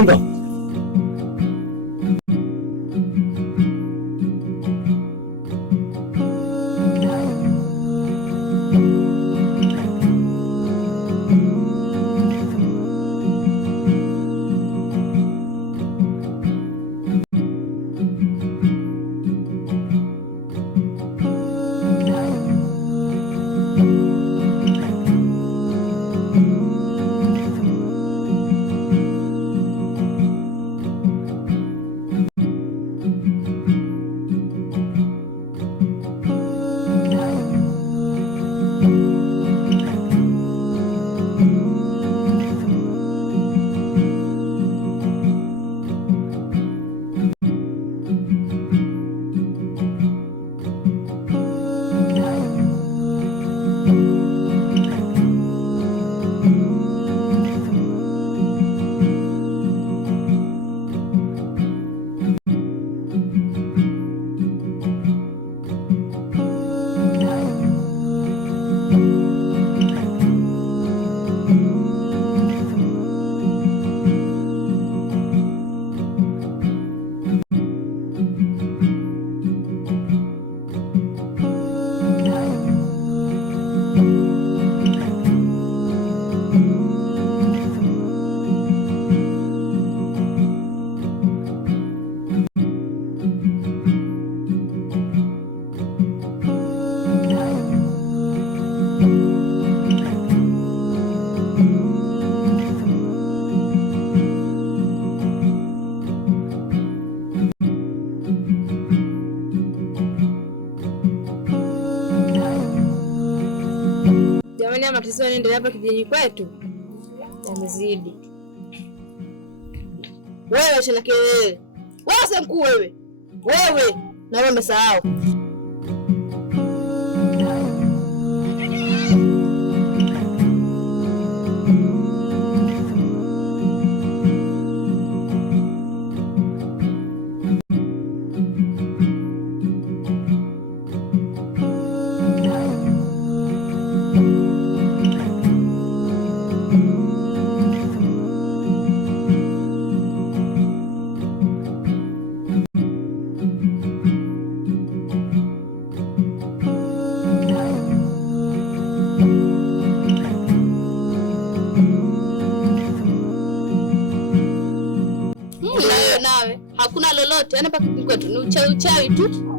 Simba. Jamani, matatizo yanaendelea hapa kijijini kwetu yamezidi. Wewe chana kelele, wewe si mkuu wewe, na wewe umesahau. Nawe hakuna lolote, yani hapa kwetu ni uchawi tu.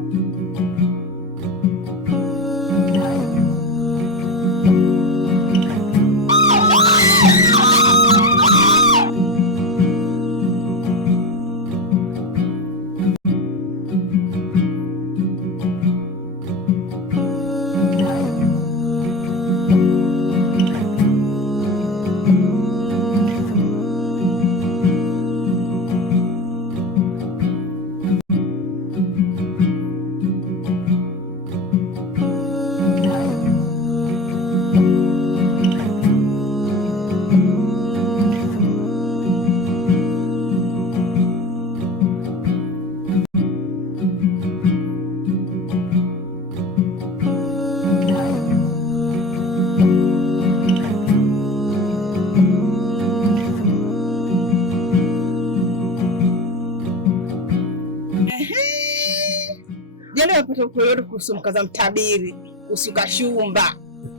Jana kuhusu mkaza mtabiri usikashumba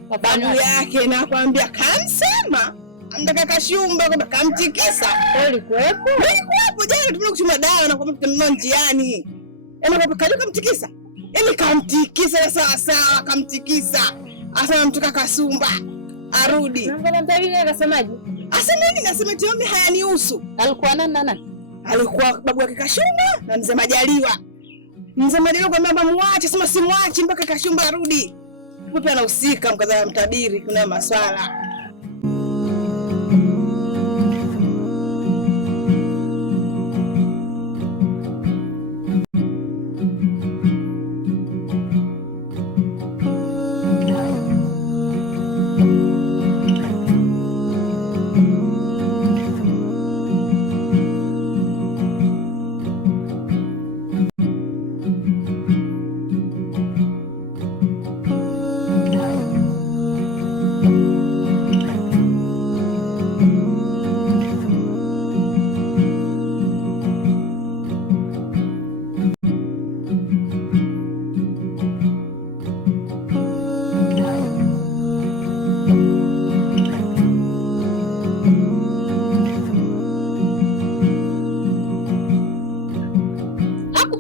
babu yake, nakwambia kamsema amtaka kashumba kwamba kamtikisa. Ulikuwepo jana, tumekuja kuchuma dawa na kwamba tutanunua njiani, yaani kwa kaja kamtikisa, yaani kamtikisa sawa kamtikisa. Asa mtoka kasumba arudi. Ngoma mtabiri akasemaje? Asema nini? Nasema tiombi hayanihusu. Alikuwa nani? Alikuwa babu yake Kashumba na mzee Majaliwa. Mzee Majaliwa kwamba muache, sema simwachi mpaka Kashumba arudi. Yupi anahusika mkaza mtabiri, kuna maswala.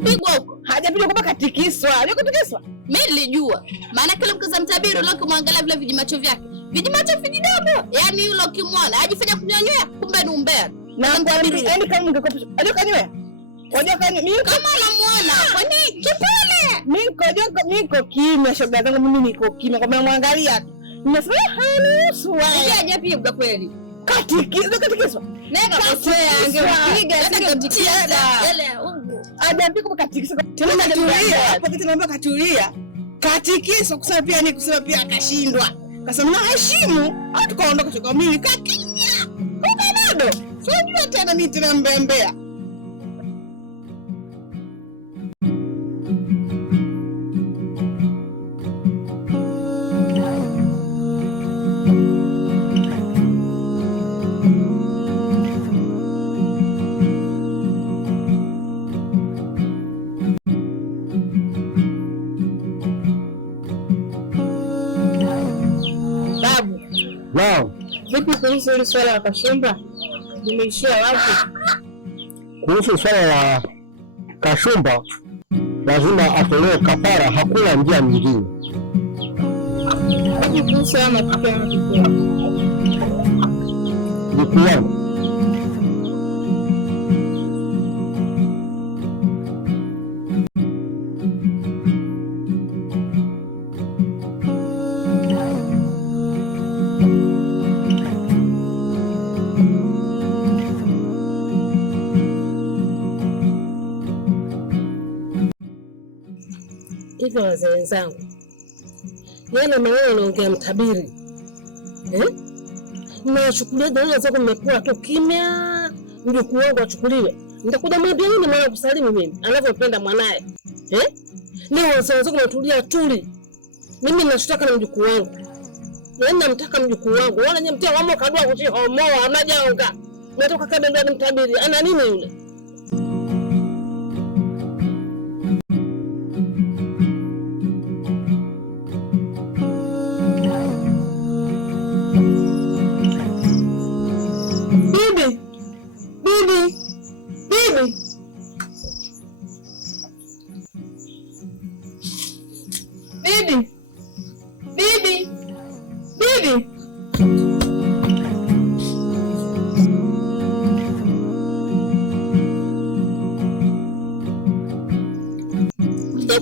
kupigwa huko. Hajapigwa kwamba katikiswa. Ndio kutikiswa. Mimi nilijua. Maana kile mkaza mtabiri leo ukimwangalia vile vijimacho vyake. Vijimacho vijidogo. Yaani yule ukimwona ajifanya kunyanyua kumbe ni umbea. Na mtabiri yani kama ungekuwa ajua kanywea. Wajua kanywea. Kama anamuona. Kwani kipole. Mimi niko kimya shoga zangu mimi niko kimya kwa maana mwangalia tu. Nimesema hanusu wewe. Hajapigwa kweli. Katikiswa. Nenda kosea angepiga angepiga. Hajapigwa katikiswa. Tena katulia. Hapo kitu naomba katulia. Katikiswa kusema pia ni kusema pia akashindwa. Kasema na heshimu, au tukaondoka toka mimi kakimya. Kwa bado. Sio tena mimi tena mbembea. Vipi kuhusu hili swala la Kashumba? Limeishia wapi? Kuhusu swala la Kashumba lazima atolewe kafara, hakuna njia nyingine. Vipi kuhusu haya matukio yanayotokea? Mkuu wangu, hivyo wazee wenzangu, yale maneno anaongea mtabiri mnachukulia dalili zako, mmepoa tu kimya, mjukuu wangu achukuliwe. Nitakuja mwambia nini mwana kusalimu mimi anavyopenda mwanae leo wazee wenzangu natulia tuli. Mimi ninachotaka na mjukuu wangu, yaani namtaka mjukuu wangu. Wala nyinyi mtia wamo kadua kuchi homoa anajaonga natoka kabla ni mtabiri ana nini yule.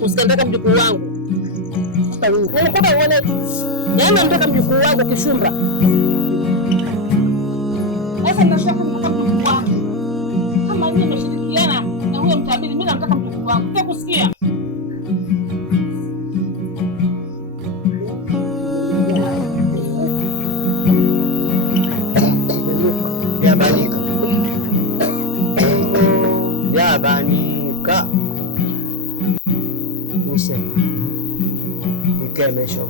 Kusikandaka mjukuu wangu. Unakuta uone. Yaani nataka mjukuu wangu Kishumba. Sasa ninataka mjukuu wangu. Kama mimi nimeshirikiana na huyo mtabiri, mimi nataka mjukuu wangu. Nataka kusikia. Ikemesho